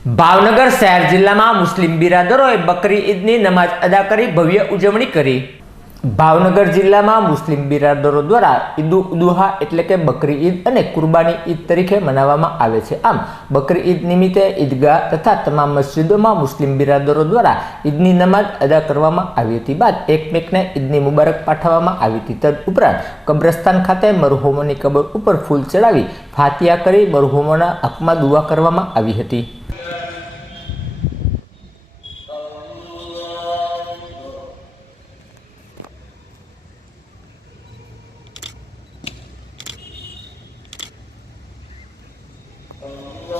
ભાવનગર શહેર જિલ્લામાં મુસ્લિમ બિરાદરોએ બકરી ઈદની નમાઝ અદા કરી ભવ્ય ઉજવણી કરી. ભાવનગર જિલ્લામાં મુસ્લિમ બિરાદરો દ્વારા ઈદ ઉદુહા એટલે કે બકરી ઈદ અને કુરબાની ઈદ તરીકે મનાવવામાં આવે છે. આમ, બકરી ઈદ નિમિત્તે ઈદગાહ તથા તમામ મસ્જિદોમાં મુસ્લિમ બિરાદરો દ્વારા ઈદની નમાઝ અદા કરવામાં આવી હતી બાદ એકમેકને ઈદની મુબારક પાઠવવામાં આવી હતી. તદ ઉપરાંત કબ્રસ્તાન ખાતે મરહુમોની કબર ઉપર ફૂલ ચડાવી ફાતિયા કરી મરહુમોના હકમાં દુઆ કરવામાં આવી હતી. Uh, well,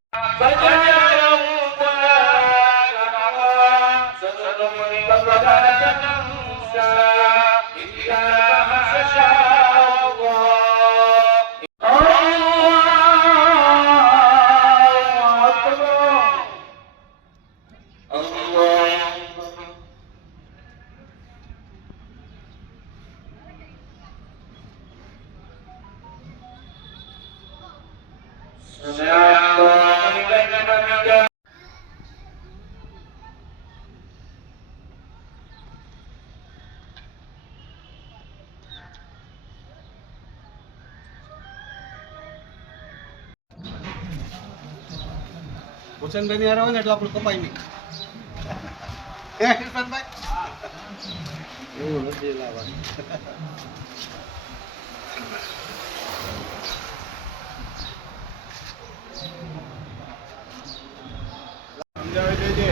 아니야. ભૂષણભાઈ હારે હોય ને એટલે આપણું કપાય નહીં? એવું નથી સમજાવી દેજે.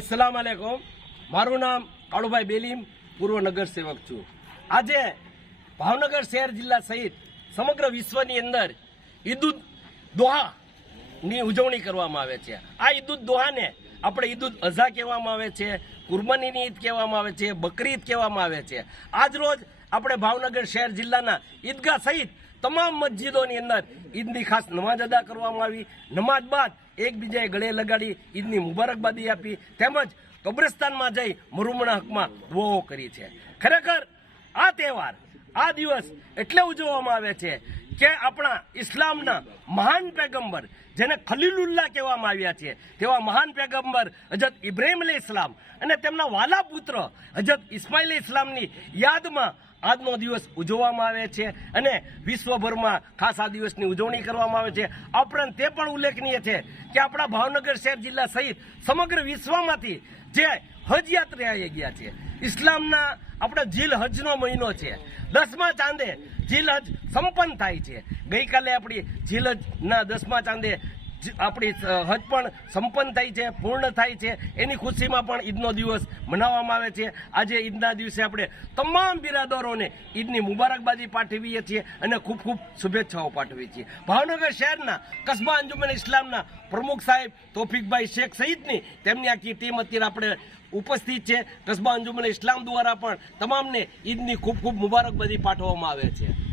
અસલામ આલેકુમ મારું નામ કાળુભાઈ બેલીમ, પૂર્વ નગર સેવક છું. આજે ભાવનગર શહેર જિલ્લા સહિત સમગ્ર વિશ્વની અંદર ઈદુદ દોહા ની ઉજવણી કરવામાં આવે છે. આ ઈદુદ દોહાને આપણે ઈદુદ અઝા કહેવામાં આવે છે, કુરબાનીની ઈદ કહેવામાં આવે છે, બકરી ઈદ કહેવામાં આવે છે. આજ રોજ આપણે ભાવનગર શહેર જિલ્લાના ઈદગાહ સહિત તમામ મસ્જિદોની અંદર ઈદની ખાસ નમાજ અદા કરવામાં આવી. નમાજ બાદ એકબીજાએ ગળે લગાડી, ઈદની મુબારકબાદી આપી, તેમજ કબ્રસ્તાનમાં જઈ મરુમણા હકમાં દુઆઓ કરી છે. ખરેખર આ તહેવાર, આ દિવસ એટલે ઉજવવામાં આવે છે કે આપણા ઇસ્લામના મહાન પેગંબર, જેને ખલીલુલ્લાહ કહેવામાં આવ્યા છે, તેવા મહાન પેગંબર હજરત ઇબ્રાહીમ અલી ઇસ્લામ અને તેમના વાલા પુત્ર હજરત ઇસ્માઇલ ઇસ્લામની યાદમાં આજનો દિવસ ઉજવવામાં આવે છે અને વિશ્વભરમાં ખાસ આ દિવસની ઉજવણી કરવામાં આવે છે. આ ઉપરાંત તે પણ ઉલ્લેખનીય છે કે આપણા ભાવનગર શહેર જિલ્લા સહિત સમગ્ર વિશ્વમાંથી જે હજ યાત્રી આવી ગયા છે. ઇસ્લામના આપણા જીલ હજનો મહિનો છે. દસમા ચાંદે જીલ હજ સંપન્ન થાય છે. ગઈકાલે આપણી જીલ હજના દસમા ચાંદે આપણી હજ પણ સંપન્ન થાય છે, પૂર્ણ થાય છે. એની ખુશીમાં પણ ઈદનો દિવસ મનાવવામાં આવે છે. આજે ઈદના દિવસે આપણે તમામ બિરાદરોને ઈદની મુબારકબાદી પાઠવીએ છીએ અને ખૂબ ખૂબ શુભેચ્છાઓ પાઠવીએ છીએ. ભાવનગર શહેરના કસ્બા અંજુમન ઇસ્લામના પ્રમુખ સાહેબ તોફિકભાઈ શેખ સહિતની તેમની આખી ટીમ અત્યારે આપણે ઉપસ્થિત છે. કસ્બા અંજુમન ઇસ્લામ દ્વારા પણ તમામને ઈદની ખૂબ ખૂબ મુબારકબાદી પાઠવવામાં આવે છે.